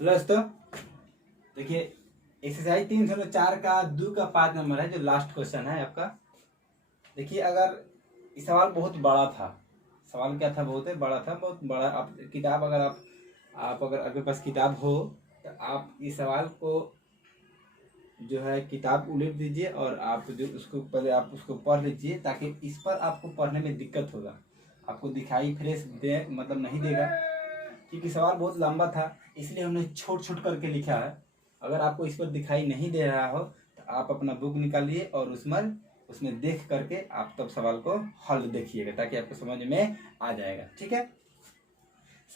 दोस्तों देखिए एक्सरसाइज 304 का 2 का 5 नंबर है जो लास्ट क्वेश्चन है आपका। देखिए अगर ये सवाल बहुत बड़ा था, सवाल क्या था, बहुत बड़ा था, बहुत बड़ा। आप किताब अगर आप अगर आपके पास किताब हो तो आप इस सवाल को जो है किताब उलट दीजिए और आप जो उसको पहले आप उसको पढ़ लीजिए, ताकि इस पर आपको पढ़ने में दिक्कत होगा, आपको दिखाई फ्रेश दे मतलब नहीं देगा, क्योंकि सवाल बहुत लंबा था इसलिए हमने छोट छोट करके लिखा है। अगर आपको इस पर दिखाई नहीं दे रहा हो तो आप अपना बुक निकालिए और उसमें देख करके आप तब सवाल को हल देखिएगा, ताकि आपको समझ में आ जाएगा। ठीक है,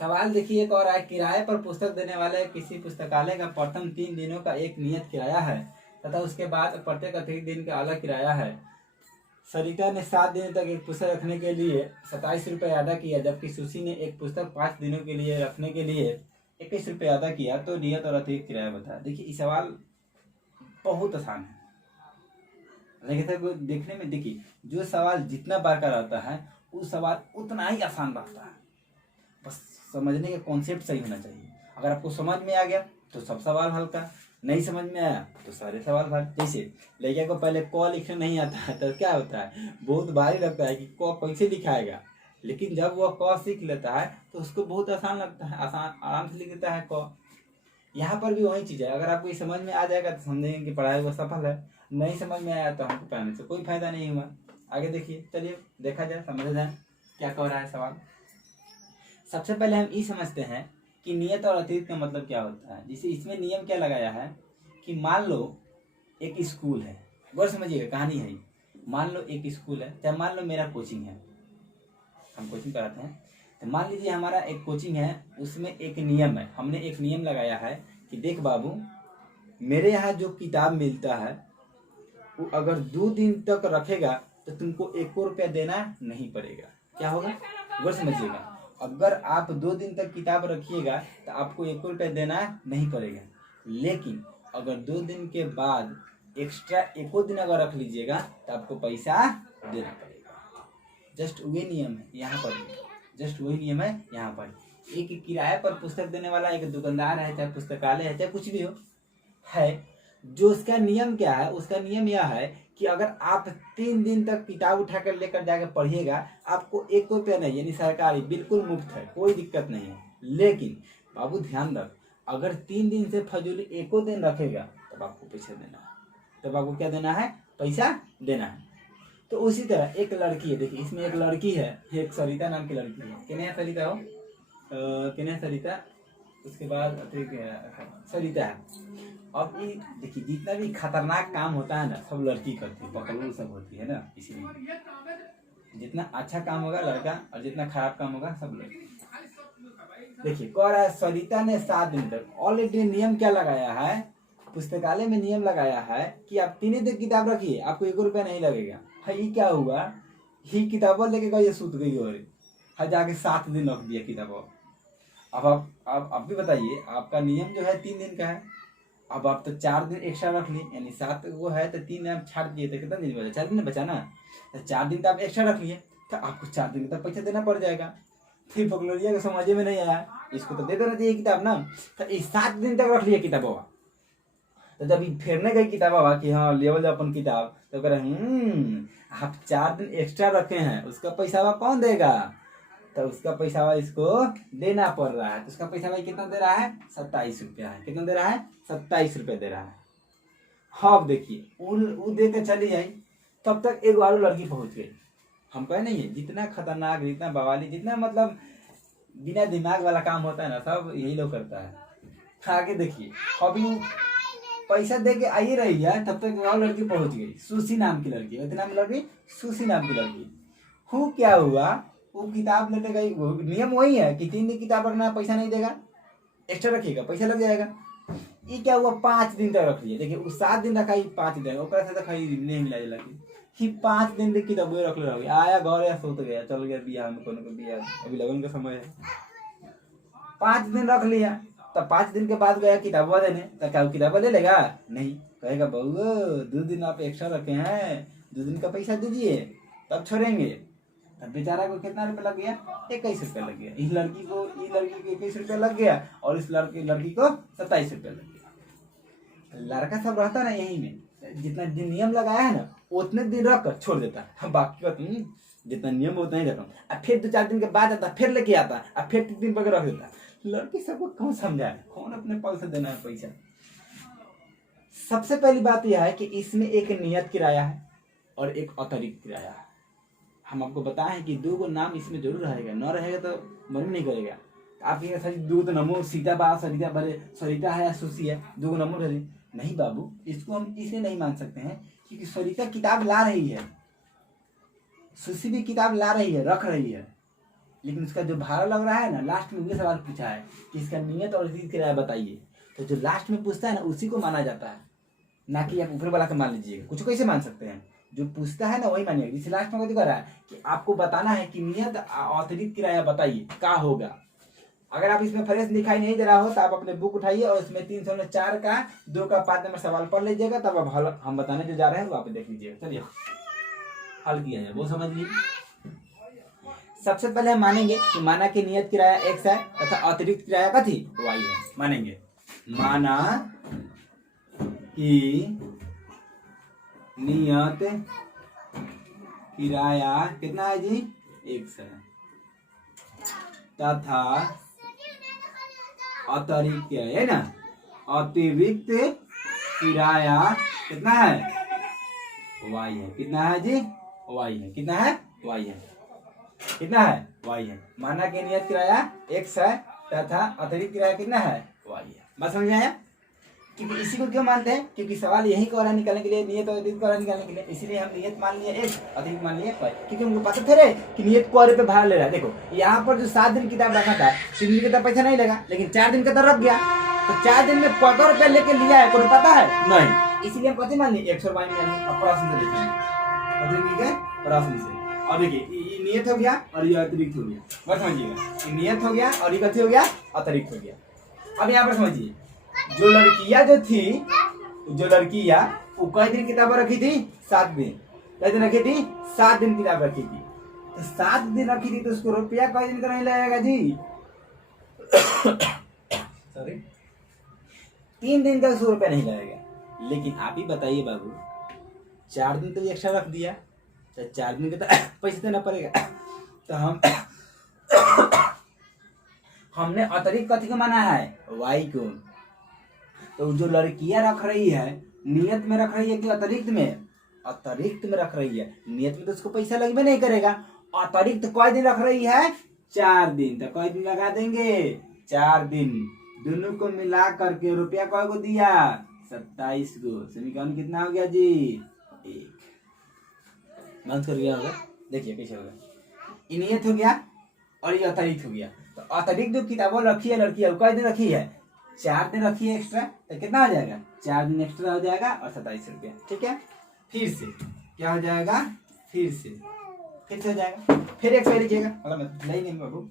सवाल देखिए एक और है। किराए पर पुस्तक देने वाले किसी पुस्तकालय का प्रथम 3 दिनों का एक नियत किराया है तथा उसके बाद प्रत्येक अतिरिक्त दिन का अलग किराया है। सरिता ने 7 दिन तक एक पुस्तक रखने के लिए 27 रुपये अदा किया, जबकि सुशी ने एक पुस्तक 5 दिनों के लिए रखने के लिए 21 रुपये अदा किया, तो नियत और अतिरिक्त किराया बताया। देखिए ये सवाल बहुत आसान है, लेकिन देखने में देखिए जो सवाल जितना बार का रहता है उस सवाल उतना ही आसान रहता है। बस समझने का कॉन्सेप्ट सही होना चाहिए। अगर आपको समझ में आ गया तो सब सवाल हल्का, नहीं समझ में आया तो सारे सवाल भारी। जैसे लड़किया को पहले क लिखना नहीं आता है तो क्या होता है, बहुत भारी लगता है कि क कैसे लिखाएगा, लेकिन जब वह क सीख लेता है तो उसको बहुत आसान लगता है, आसान आराम से लिख देता है क। यहाँ पर भी वही चीज़ है, अगर आपको ये समझ में आ जाएगा तो समझेंगे कि पढ़ाई वो सफल है, नहीं समझ में आया तो हमको पढ़ने से कोई फायदा नहीं हुआ। आगे देखिए, चलिए देखा जाए, समझा जाए क्या कह रहा है सवाल। सबसे पहले हम ये समझते हैं कि नियत और अतिरिक्त का मतलब क्या होता है। जैसे इसमें नियम क्या लगाया है कि मान लो एक स्कूल है, गौर समझिएगा कहानी है। मान लो एक स्कूल है, चाहे मान लो मेरा कोचिंग है, हम कोचिंग कराते हैं, तो मान लीजिए हमारा एक कोचिंग है, उसमें एक नियम है, हमने एक नियम लगाया है कि देख बाबू, मेरे यहाँ जो किताब मिलता है वो अगर 2 दिन तक रखेगा तो तुमको 1 रुपया देना नहीं पड़ेगा। क्या होगा, गौर समझिएगा, अगर आप 2 दिन तक किताब रखिएगा तो आपको 1 रुपया देना नहीं पड़ेगा, लेकिन अगर 2 दिन के बाद एक्स्ट्रा 1 दिन अगर रख लीजिएगा तो आपको पैसा देना पड़ेगा। जस्ट वही नियम है यहाँ पर, जस्ट वही नियम है यहाँ पर। एक किराए पर पुस्तक देने वाला एक दुकानदार है, चाहे पुस्तकालय है, चाहे कुछ भी हो है, जो उसका नियम क्या है, उसका नियम यह है कि अगर आप 3 दिन तक किताब उठाकर लेकर जाकर पढ़िएगा आपको 1 रुपया नहीं, यानी सरकारी बिल्कुल मुफ्त है, कोई दिक्कत नहीं है। लेकिन बाबू ध्यान रख, अगर 3 दिन से फजूल 1 दिन रखेगा तब आपको पैसा देना है, तब आपको क्या देना है, पैसा देना है। तो उसी तरह एक लड़की है, देखिए इसमें एक लड़की है, एक सरिता नाम की लड़की है, किन्हें सरिता हो, किन्हें सरिता, उसके बाद सरिता है। अब ये देखिए जितना भी खतरनाक काम होता है ना सब लड़की करती है, पकड़ों सब होती है ना, इसीलिए जितना अच्छा काम होगा लड़का और जितना खराब काम होगा सब लड़की। देखिए कह रहा है सरिता ने 7 दिन तक, ऑलरेडी नियम क्या लगाया है, पुस्तकालय में नियम लगाया है कि आप 3 दिन किताब रखिए आपको 1 रुपया नहीं लगेगा। है ये क्या हुआ, ही किताबें लेके गई सूत गई और है जाके 7 दिन रख दिया किताबों। अब आप भी बताइए, आपका नियम जो है 3 दिन का है, अब आप तो 4 दिन एक्स्ट्रा रख लिए, यानी 7 वो है तो 3 आप छाड़ दिए तो कितना दिन बचा, 4 दिन बचा ना, तो 4 दिन तो आप एक्स्ट्रा रख लिए तो आपको 4 दिन का पैसा देना पड़ जाएगा। फिर बकलोरिया को समझ में नहीं आया, इसको तो दे देना चाहिए किताब ना, तो इस 7 दिन तक रख लिया किताब बाबा, तो जब फेरने गई किताब बाबा कि हाँ लेवल अपन किताब, तो कह रहे आप 4 दिन एक्स्ट्रा रखे हैं उसका पैसा कौन देगा, तो उसका पैसा इसको देना पड़ रहा है। तो उसका पैसा भाई कितना दे रहा है, 27 रुपया है, कितना दे रहा है, 27 रुपया दे रहा है। हाँ अब देखिए वो दे के चली आई, तब तक एक और लड़की पहुंच गई। हम कहे नहीं है जितना खतरनाक, जितना बवाली, जितना मतलब बिना दिमाग वाला काम होता है ना सब यही लोग करता है। आगे देखिए अभी पैसा दे के आई रही है, तब तक और लड़की पहुंच गई, सुशी नाम की लड़की, नाम की लड़की सुशी नाम की लड़की। हूँ क्या हुआ, वो किताब लेते गई, वो नियम वही है कि 3 दिन किताब रखना, पैसा नहीं देगा, एक्स्ट्रा रखिएगा पैसा लग जाएगा। ये क्या हुआ, 5 दिन तक रख लिया। देखिए वो 7 दिन रखा, 5 दिन ओकरा से तो नहीं मिला लगी, ही 5 दिन तक किताब रख ले, आया घर या सोत गया, चल गया बियाह में, कोनो बियाह अभी लगन का समय है, 5 दिन रख लिया, तब 5 दिन के बाद गया किताबा देने, तो क्या किताबा ले लेगा, नहीं, कहेगा बहू 2 दिन आप एक्स्ट्रा रखे हैं, 2 दिन का पैसा दीजिए तब छोड़ेंगे। तब बेचारा को कितना रुपया लग गया? 21 रुपया लग गया। इस लड़की को 21 रुपया लग गया और इस लड़की को 27 रुपया लग गया। लड़का सब रहता ना यही में, जितना दिन नियम लगाया है ना उतने दिन रख कर छोड़ देता है, बाकी का जितना नियम है उतना ही रखा। अब फिर 2-4 दिन के बाद आता, फिर लेके आता, अब फिर 3 दिन पर रख देता। लड़की सबको कौन समझाए, कौन अपने पल से देना है पैसा। सबसे पहली बात यह है कि इसमें एक नियत किराया है और एक अतिरिक्त किराया है। हम आपको बताएं कि 2 नाम इसमें जरूर रहेगा, न रहेगा तो मन नहीं करेगा। आप कहेंगे सर 2 नंबर सीता बा सरिता भले सरिता है या सुशी है, 2 नंबर रही नहीं बाबू, इसको हम इसलिए नहीं मान सकते हैं क्योंकि सरिता किताब ला रही है, सुशी भी किताब ला रही है, रख रही है, लेकिन उसका जो भाड़ा लग रहा है ना, लास्ट में ये सवाल पूछा है कि इसका नियत और अतिरिक्त किराया बताइए। तो जो लास्ट में पूछता है ना उसी को माना जाता है, ना कि आप ऊपर वाला को मान लीजिएगा। कुछ कैसे मान सकते हैं, जो पूछता है ना वही मानिएगा। इस लास्ट में क्या रहा है कि आपको बताना है कि नियत अतिरिक्त किराया बताइए क्या होगा। अगर आप इसमें फ्रेश दिखाई नहीं दे रहा हो तो आप अपने बुक उठाइए और इसमें 304 का 2 का 5 नंबर सवाल पढ़ लीजिएगा, तब अब हम बताने जो जा रहे हैं वो आप देख लीजिएगा। चलिए हल किया है वो समझ लीजिए। सबसे पहले हम मानेंगे कि माना कि नियत किराया x है तथा अतिरिक्त किराया कथी y है। मानेंगे माना कि नियत किराया कितना है जी x है तथा अतिरिक्त है ना, अतिरिक्त किराया कितना है y है। कितना है जी y है। कितना है y है। कितना है y है। माना कि नियत किराया x है तथा अतिरिक्त किराया कितना है y है। बात समझ में आया? क्योंकि इसी को क्यों मानते हैं, क्योंकि सवाल यही को रहा निकालने के लिए, नियत और अतिरिक्त को रहा निकालने के लिए, इसलिए हम नियत मान लिए x, अतिरिक्त मान लिए y। क्योंकि हमको पता था रे कि नियत को पे भाड़ा ले रहा है। देखो यहाँ पर जो 7 दिन किताब रखा था, 3 दिन का पैसा नहीं लगा, लेकिन 4 दिन का तो रख गया। तो 4 दिन में कौन रुपया लेके लिया है कोई पता है नहीं, इसीलिए हम कथी मान लिए x और y में प्रश्न से लिखेंगे प्रश्न से। और देखिए ये नियत हो गया और ये अतिरिक्त हो गया। बस समझिएगा, ये नियत हो गया और ये कथी हो गया अतिरिक्त हो गया। अब यहाँ पर समझिए, जो लड़कियां जो थी, जो लड़कियां वो कई दिन किताब रखी थी 7 दिन। कई दिन रखी थी 7 दिन किताब रखी थी। तो 7 दिन रखी थी तो उसको रुपया कई दिन का नहीं लगेगा जी सॉरी 3 दिन का उसको रुपया नहीं लगेगा। लेकिन आप ही बताइए बाबू, 4 दिन तो एक्स्ट्रा रख दिया तो 4 दिन का तो पैसे देना पड़ेगा। तो हमने अतिरिक्त कथी को माना है y को। तो जो लड़कियां रख रही है नियत में रख रही है कि अतिरिक्त में? अतिरिक्त में रख रही है। नियत में तो उसको पैसा लगभग नहीं करेगा। अतिरिक्त कई दिन रख रही है 4 दिन। तो कई दिन लगा देंगे 4 दिन। दोनों को मिला करके रुपया कई को दिया 27 को। समीकरण कितना हो गया जी 1। बंद कर गया होगा, देखिए कैसे होगा। ये नियत हो गया और ये अतिरिक्त हो गया। तो अतिरिक्त जो किताबों रखी है लड़की है कई दिन रखी है 4 दिन रखी है एक्स्ट्रा, तो कितना हो जाएगा 4 दिन एक्स्ट्रा हो जाएगा और 27 रुपया। ठीक है, फिर से क्या हो जाएगा, फिर से हो जाएगा। फिर x y लिखिएगा, मतलब नहीं बाबू,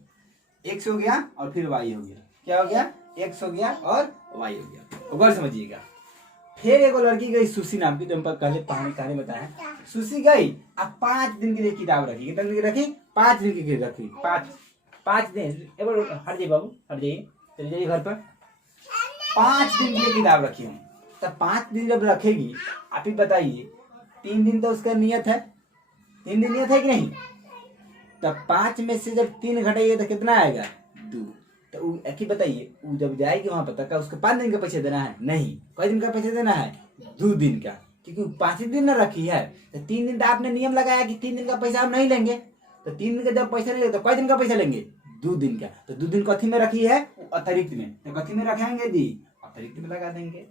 x हो गया और फिर y हो गया। क्या हो गया, x हो गया और y हो गया। गौर समझिएगा। फिर एक लड़की गई सुशी नाम की, जो हम पहले कहानी बताया। सुशी गई अब 5 दिन के लिए किताब रखी। कितने दिन की रखी? 5 दिन की रखी। 5 दिन। हट जाइए बाबू, हट जाइए, चले जाइए घर पर। 5 दिन की किताब रखी हूँ। तब 5 दिन जब रखेगी, आप ही बताइए, 3 दिन तो उसका नियत है। 3 दिन नियत है कि नहीं? तब 5 में से जब 3 घटाइए तो कितना आएगा 2। तो एक ही बताइए, वो जब जाएगी वहां पर तक उसको 5 दिन का पैसा देना है? नहीं। कई दिन का पैसा देना है? 2 दिन का, क्योंकि 5 दिन न रखी है। तो 3 दिन तो आपने नियम लगाया कि 3 दिन का पैसा हम नहीं लेंगे। तो 3 दिन का जब पैसा नहीं लेंगे तो कई दिन का पैसा लेंगे? 2 दिन का। तो 2 दिन कथी में रखी है? अतिरिक्त में। तो कथी में रखेंगे जी? अतिरिक्त में लगा देंगे।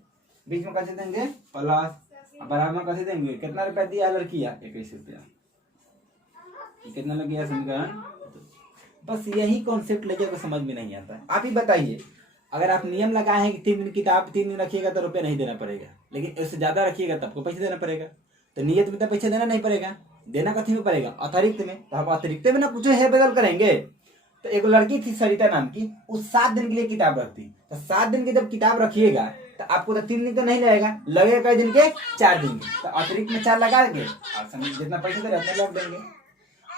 बीच में कैसे देंगे? प्लस। बराबर में कैसे देंगे? कितना रुपया दिया लड़कियां? 21 रुपया। कितना लग गया समीकरण? बस यही कॉन्सेप्ट लेके को समझ में नहीं आता है। आप ही बताइए, अगर आप नियम लगाए हैं कि 3 दिन किताब 3 दिन रखिएगा तो रुपया नहीं देना पड़ेगा, लेकिन उससे ज्यादा रखिएगा तब को पैसे देना पड़ेगा। तो नियत में तो पैसे देना नहीं पड़ेगा, देना कथी में पड़ेगा? अतिरिक्त में। तो हम अतिरिक्त में ना कुछ है बदल करेंगे। तो एक लड़की थी सरिता नाम की, उस 7 दिन के लिए किताब रखती। तो 7 दिन की जब किताब रखिएगा तो आपको तो 3 दिन तो नहीं लगेगा कई दिन के? 4 दिन के। तो अतिरिक्त में 4 लगा देंगे और जितना पैसा दे रहे उतना लग देंगे।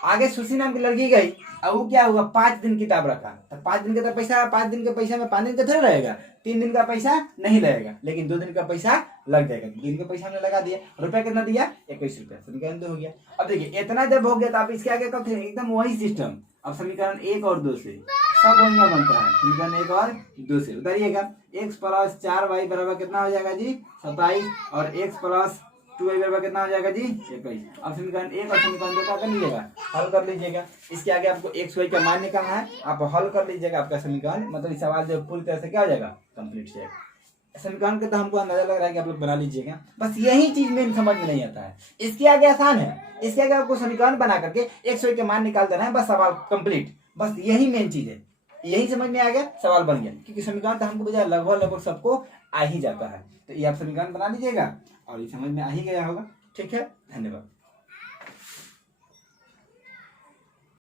आगे सुशी नाम की लड़की गई, अब वो क्या हुआ, 5 दिन किताब रखा, तो 5 दिन का तो पैसा, 5 दिन के पैसा में 5 दिन का थोड़ा रहेगा, 3 दिन का पैसा नहीं लगेगा, लेकिन 2 दिन का पैसा लग जाएगा। 2 दिन का पैसा हमने लगा दिया, रुपया कितना दिया, 21 रुपया, समीकरण 2 हो गया। अब देखिए इतना जब हो गया तो आप इसके आगे कब थे, एकदम वही सिस्टम। अब समीकरण 1 और 2 से सब बढ़िया बनता है, समीकरण 1 और 2 से उतारिएगा। x प्लस 4y बराबर कितना हो जाएगा जी, 27, और x प्लस 2y बराबर कितना हो जाएगा जी, 21। अब समीकरण 1 और समीकरण 2 का कर लीजिएगा, हल कर लीजिएगा। इसके आगे आपको x y का मान निकालना है, आप हल कर लीजिएगा, आपका समीकरण मतलब इस सवाल जो पूरी तरह से क्या हो जाएगा, कंप्लीट हो जाएगा। समीकरण का तो हमको अंदाजा लग रहा है कि आप लोग बना लीजिएगा, बस यही चीज मेन समझ में नहीं आता है। इसके आगे आसान है, इसके आगे आपको समीकरण बना करके x y के मान निकाल देना है, बस सवाल कंप्लीट। बस यही मेन चीज है, यही समझ में आ गया, सवाल बन गया। क्योंकि समीकरण तो हमको बजाय लगभग सबको आ ही जाता है, तो ये आप समीकरण बना लीजिएगा और ये समझ में आ ही गया होगा। ठीक है, धन्यवाद।